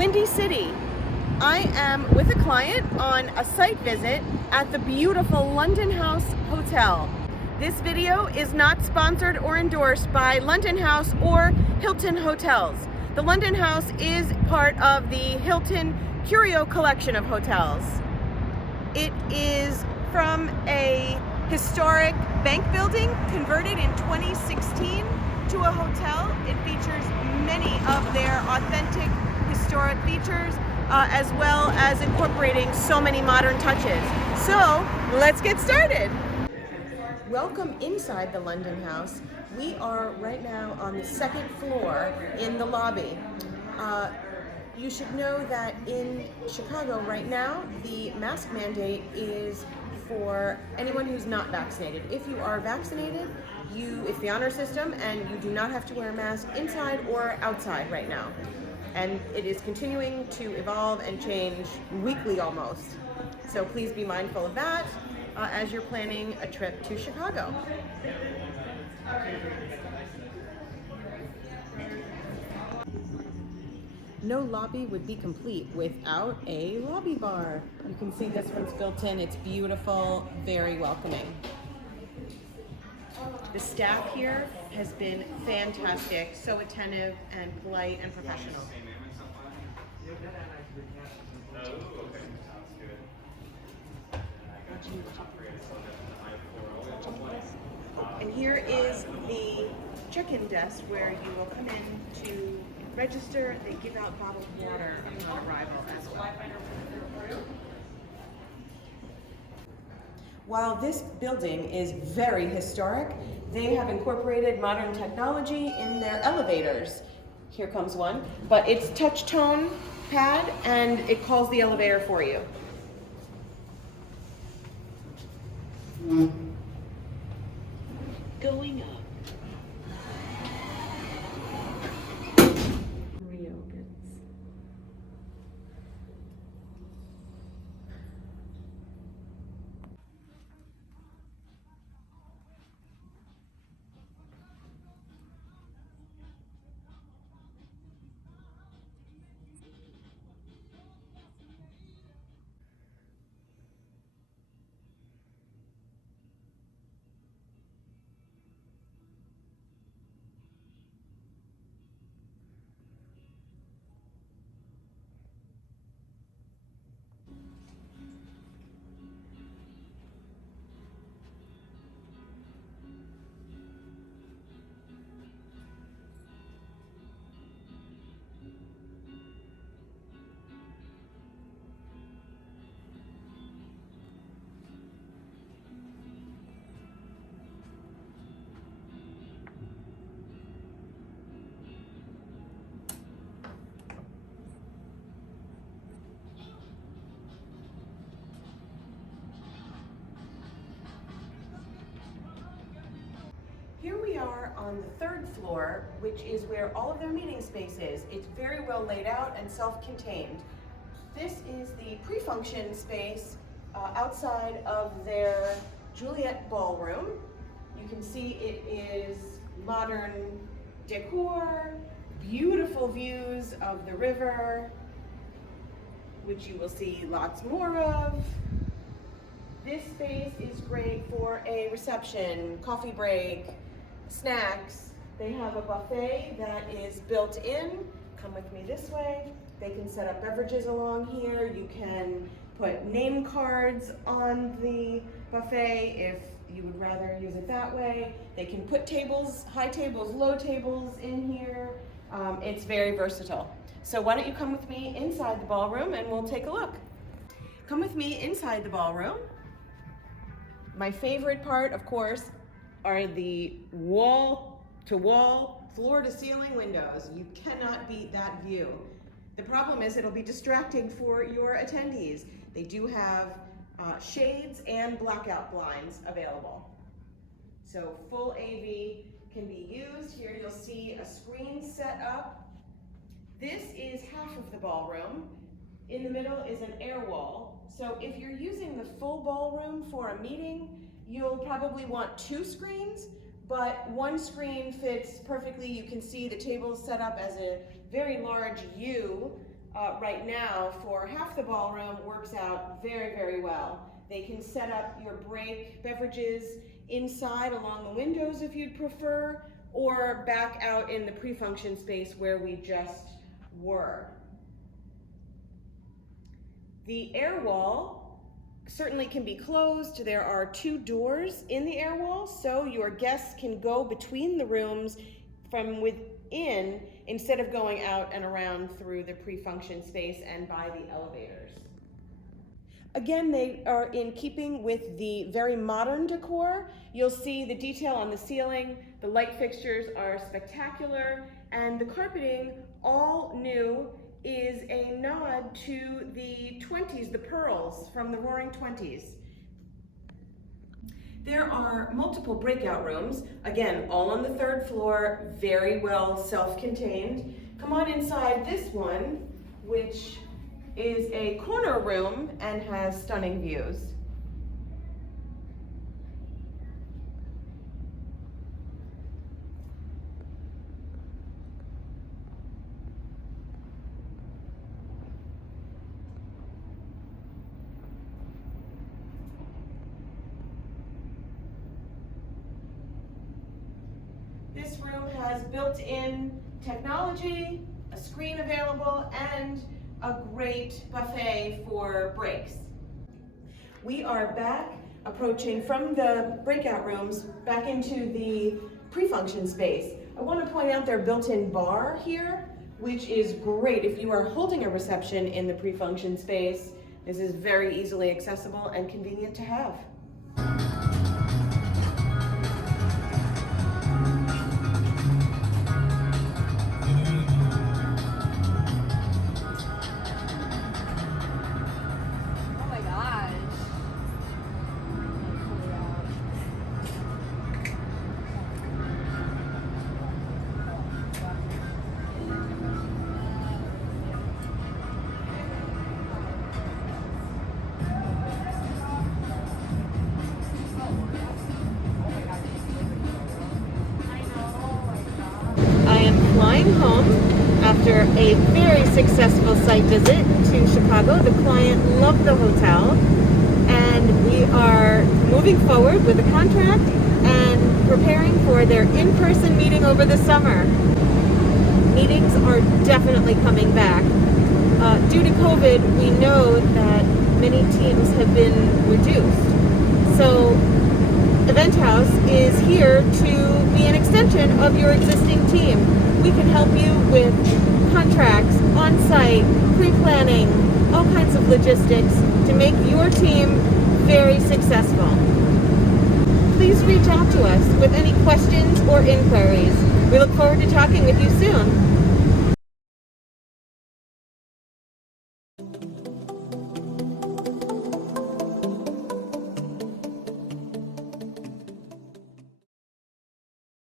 Windy City. I am with a client on a site visit at the beautiful LondonHouse Hotel. This video is not sponsored or endorsed by LondonHouse or Hilton Hotels. The LondonHouse is part of the Hilton Curio Collection of hotels. It is from a historic bank building converted in 2016 to a hotel. It features many of their authentic historic features as well as incorporating so many modern touches. So let's get started. Welcome inside the LondonHouse. We are right now on the second floor in the lobby. You should know that in Chicago right now, the mask mandate is for anyone who's not vaccinated. If you are vaccinated, it's the honor system and you do not have to wear a mask inside or outside right now. And it is continuing to evolve and change weekly almost. So please be mindful of that as you're planning a trip to Chicago. No lobby would be complete without a lobby bar. You can see this one's built in. It's beautiful, very welcoming. The staff here has been fantastic, so attentive and polite and professional. And here is the check-in desk where you will come in to register. They give out bottled water upon arrival as well. While this building is very historic, they have incorporated modern technology in their elevators. Here comes one, but it's touch tone pad and it calls the elevator for you. Going up. Reopens. Here we are on the third floor, which is where all of their meeting space is. It's very well laid out and self-contained. This is the pre-function space outside of their Juliet ballroom. You can see it is modern decor, beautiful views of the river, which you will see lots more of. This space is great for a reception, coffee break, snacks. They have a buffet that is built in. Come with me this way. They can set up beverages along here. You can put name cards on the buffet if you would rather use it that way. They can put tables, high tables, low tables in here. It's very versatile. So why don't you come with me inside the ballroom and we'll take a look. Come with me inside the ballroom. My favorite part, of course, are the wall-to-wall, floor-to-ceiling windows. You cannot beat that view. The problem is it'll be distracting for your attendees. They do have shades and blackout blinds available. So full AV can be used. Here you'll see a screen set up. This is half of the ballroom. In the middle is an air wall. So if you're using the full ballroom for a meeting, you'll probably want two screens, but one screen fits perfectly. You can see the tables set up as a very large U right now for half the ballroom works out very, very well. They can set up your break beverages inside along the windows if you'd prefer, or back out in the pre-function space where we just were. The air wall certainly can be closed. There are 2 doors in the air wall, so your guests can go between the rooms from within instead of going out and around through the pre-function space and by the elevators. Again, they are in keeping with the very modern decor. You'll see the detail on the ceiling, the light fixtures are spectacular, and the carpeting, all new, is a nod to the 20s, the pearls from the Roaring 20s. There are multiple breakout rooms, again, all on the 3rd floor, very well self-contained. Come on inside this one, which is a corner room and has stunning views. This room has built-in technology, a screen available, and a great buffet for breaks. We are back, approaching from the breakout rooms back into the pre-function space. I want to point out their built-in bar here, which is great if you are holding a reception in the pre-function space. This is very easily accessible and convenient to have. Flying home after a very successful site visit to Chicago. The client loved the hotel, and we are moving forward with the contract and preparing for their in-person meeting over the summer. Meetings are definitely coming back. Due to COVID, we know that many teams have been reduced. So LondonHouse is here to be an extension of your existing team. We can help you with contracts, on-site, pre-planning, all kinds of logistics to make your team very successful. Please reach out to us with any questions or inquiries. We look forward to talking with you soon.